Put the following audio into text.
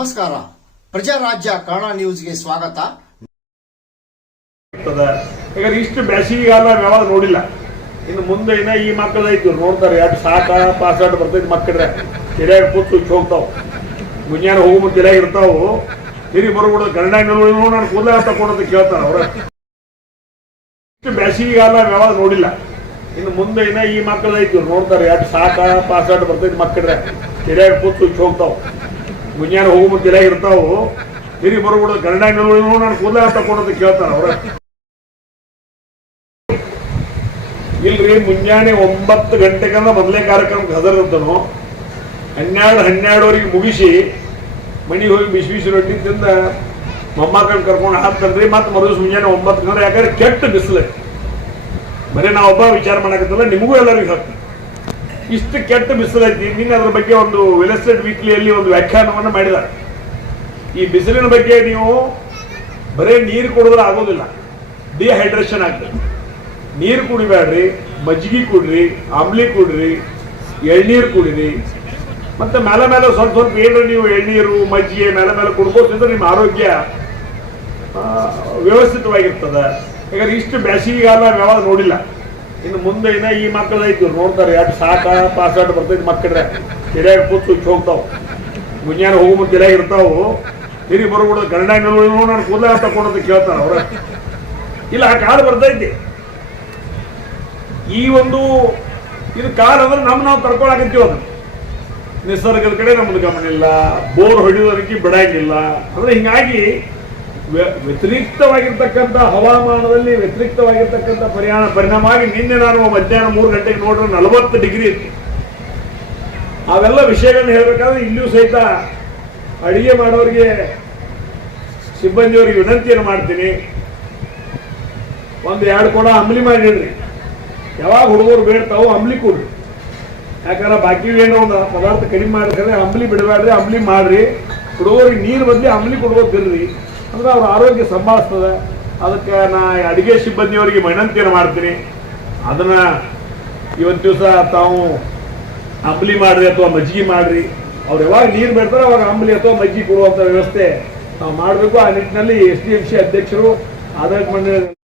ನಮಸ್ಕಾರ. ಪ್ರಜಾರಾಜ್ಯ ಕನ್ನಡ ನ್ಯೂಸ್ಗೆ ಸ್ವಾಗತ. ಯಾಕಂದ್ರೆ ಇಷ್ಟು ನಾವ್ ಯಾವಾಗ ನೋಡಿಲ್ಲ. ಇನ್ನು ಮುಂದೆ ಇನ್ನ ಈ ಮಕ್ಕಳೈತು ನೋಡ್ತಾರೆ. ಎರಡು ಸಾಕ ಪಾಸಾಟ ಬರ್ತೈತಿ ಮಕ್ಕಳ್ರೆ ಕೆರೆಯಾಗ ಕೂತು ಹೋಗ್ತಾವ ಮುಂಜಾನೆ ಹೋಗೋ ಮುಂದೆ ಇರ್ತಾವ್. ಹಿರಿ ಗಂಡ ಕನ್ನಡ ನಾನು ಕೂದಲ ತಗೊಂಡಂತ ಕೇಳ್ತಾರ ಅವ್ರ. ಇಷ್ಟು ನಾವ್ ಯಾವಾಗ ನೋಡಿಲ್ಲ. ಇನ್ನು ಮುಂದೆ ಇನ್ನ ಈ ಮಕ್ಕಳೈತು ನೋಡ್ತಾರೆ. ಎರಡು ಸಾಕ ಪಾಸಾಟ ಬರ್ತೈತಿ ಮಕ್ಕಳ್ರೆ ಕೆರೆಯಾಗ ಕೂತು ಹೋಗ್ತಾವ ಮುಂಜಾನೆ ಹೋಗೋ ಮುಂದೆ ಇರ್ತಾವು ಹಿರಿ ಬರ್ಬಿಡು, ಗಂಡ ನಾನು ಕೂದಲ ತಗೊಂಡಂತ ಕೇಳ್ತಾರ ಅವ್ರ. ಇಲ್ರಿ, ಮುಂಜಾನೆ ಒಂಬತ್ತು ಗಂಟೆಗಂದ ಮೊದಲೇ ಕಾರ್ಯಕ್ರಮಕ್ಕೆ ಹದರದನು ಹನ್ನೆರಡು, ಹನ್ನೆರಡುವರೆಗೆ ಮುಗಿಸಿ, ಮನೆಗೆ ಹೋಗಿ ಬಿಸಿ ಬಿಸಿ ರೊಟ್ಟಿ ತಿಂದ ಮೊಮ್ಮಕ್ಕಳು ಕರ್ಕೊಂಡು ಹಾಕ್ತನ್ರಿ, ಮತ್ತೆ ಮರು ಮುಂಜಾನೆ ಒಂಬತ್ತು ಗಂಟೆ, ಯಾಕಂದ್ರೆ ಕೆಟ್ಟ ಬಿಸಿಲು. ಬರೀ ನಾವು ಒಬ್ಬ ವಿಚಾರ ಮಾಡಕತ್ತಲ್ಲ, ನಿಮಗೂ ಎಲ್ಲರಿಗೂ ಹಾಕ್ತೀನಿ ಇಷ್ಟು ಕೆಟ್ಟ ಬಿಸಿಲೈತಿ ನಿನ್ನೆ ಅದ್ರ ಬಗ್ಗೆ ಒಂದು ಎಸ್ಟೇಟ್ ವೀಕ್ಲಿಯಲ್ಲಿ ಒಂದು ವ್ಯಾಖ್ಯಾನವನ್ನು ಮಾಡಿದ್ದಾರೆ. ಈ ಬಿಸಿಲಿನ ಬಗ್ಗೆ ನೀವು ಬರೀ ನೀರು ಕುಡಿದ್ರೆ ಆಗೋದಿಲ್ಲ. ಡಿಹೈಡ್ರೇಷನ್ ಆಗ್ತದೆ. ನೀರು ಕುಡಿಬೇಡ್ರಿ, ಮಜ್ಜಿಗೆ ಕುಡ್ರಿ ಆಮ್ಲಿ ಕುಡ್ರಿ, ಎಳ್ನೀರು ಕುಡಿರಿ. ಮತ್ತೆ ಮೇಲೆ ಮೇಲೆ ಸ್ವಲ್ಪ ಸ್ವಲ್ಪ ಏನ್ರಿ ನೀವು ಎಳ್ನೀರು, ಮಜ್ಜಿಗೆ ಮೇಲೆ ಮೇಲೆ ಕುಡ್ಕೋತಿದ್ರೆ ನಿಮ್ಮ ಆರೋಗ್ಯ ವ್ಯವಸ್ಥಿತವಾಗಿರ್ತದೆ. ಯಾಕಂದ್ರೆ ಇಷ್ಟು ಬೇಸಿಗೆಗಾಲ ಕಾಲ ನೋಡಿಲ್ಲ. ಇನ್ನು ಮುಂದೆ ಇನ್ನ ಈ ಮಕ್ಕಳ ಐತಿ ನೋಡ್ತಾರೆ ಎರಡು ಸಾಕ ಪಾಸಾಟ ಬರ್ತೈತಿ ಮಕ್ಕಳ್ರೆ ಕೆರೆಯಾಗ ಕೂತು ಹೋಗ್ತಾವ. ಮುಂಜಾನೆ ಹೋಗೋ ಮುಂದೆ ಇರ್ತಾವು. ಹಿರಿ ಬರ್ಬಿಡೋದು, ಗಂಡ ನಾನು ಕೂದಲ ತಗೊಂಡಂತ ಕೇಳ್ತಾರ ಅವ್ರ. ಇಲ್ಲ, ಆ ಕಾಲ ಬರ್ತೈತಿ ಈ ಒಂದು ಇದು ಕಾಲ ಅಂದ್ರೆ ನಮ್ಮ ನಾವು ತಡ್ಕೊಳಕತ್ತೀವಿ ಅದನ್ನ. ನಿಸರ್ಗದ ಕಡೆ ನಮ್ದು ಗಮನ ಇಲ್ಲ, ಬೋರ್ ಹೊಡಿಯೋದಕ್ಕೆ ಬಿಡಂಗಿಲ್ಲ ಅಂದ್ರೆ ಹಿಂಗಾಗಿ ವ್ಯತಿರಿಕ್ತವಾಗಿರ್ತಕ್ಕಂಥ ಹವಾಮಾನದಲ್ಲಿ ವ್ಯತಿರಿಕ್ತವಾಗಿರ್ತಕ್ಕಂಥ ಪರಿಣಾಮ ಪರಿಣಾಮವಾಗಿ ನಿನ್ನೆ ನಾನು ಮಧ್ಯಾಹ್ನ ಮೂರು ಗಂಟೆಗೆ ನೋಡ್ರೆ ನಲವತ್ತು ಡಿಗ್ರಿ ಇತ್ತು. ಅವೆಲ್ಲ ವಿಷಯಗಳನ್ನ ಹೇಳಬೇಕಾದ್ರೆ ಇಲ್ಲಿಯೂ ಸಹಿತ ಅಡಿಗೆ ಮಾಡೋರಿಗೆ, ಸಿಬ್ಬಂದಿಯವರಿಗೆ ವಿನಂತಿಯನ್ನು ಮಾಡ್ತೀನಿ. ಒಂದು ಎರಡು ಕೊಡ ಅಂಬ್ಲಿ ಮಾಡಿಡ್ರಿ ಯಾವಾಗ ಹುಡುಗರು ಬೇಡ್ತಾವೋ ಅಂಬ್ಲಿ ಕೊಡ್ರಿ. ಯಾಕಂದ್ರೆ ಬಾಕಿ ಏನೋ ಒಂದು ಪದಾರ್ಥ ಕಡಿಮೆ ಮಾಡಿದ್ರೆ ಅಂಬ್ಲಿ ಬಿಡಬೇಡ್ರಿ ಅಂಬ್ಲಿ ಮಾಡ್ರಿ. ಹುಡುಗರಿಗೆ ನೀರು ಬದಲಿ ಅಂಬ್ಲಿ ಕೊಡ್ಬೋದಿರ್ರಿ ಅಂದ್ರೆ ಅವ್ರ ಆರೋಗ್ಯ ಸಂಭಾಳಿಸ್ತದೆ. ಅದಕ್ಕೆ ನಾ ಅಡಿಗೆ ಸಿಬ್ಬಂದಿಯವರಿಗೆ ವಿನಂತಿಯನ್ನು ಮಾಡ್ತೀನಿ. ಅದನ್ನ ಇವತ್ತು ದಿವಸ ತಾವು ಅಂಬಲಿ ಮಾಡ್ರಿ ಅಥವಾ ಮಜ್ಜಿಗೆ ಮಾಡ್ರಿ. ಅವ್ರು ಯಾವಾಗ ನೀರು ಬೇಡ್ತಾರೆ ಅವಾಗ ಅಂಬಲಿ ಅಥವಾ ಮಜ್ಜಿಗೆ ಕೊಡುವಂಥ ವ್ಯವಸ್ಥೆ ನಾವು ಮಾಡಬೇಕು. ಆ ನಿಟ್ಟಿನಲ್ಲಿ ಎಸ್ ಡಿ ಎಂ ಸಿ ಅಧ್ಯಕ್ಷರು, ಆಡಳಿತ ಮಂಡಳಿ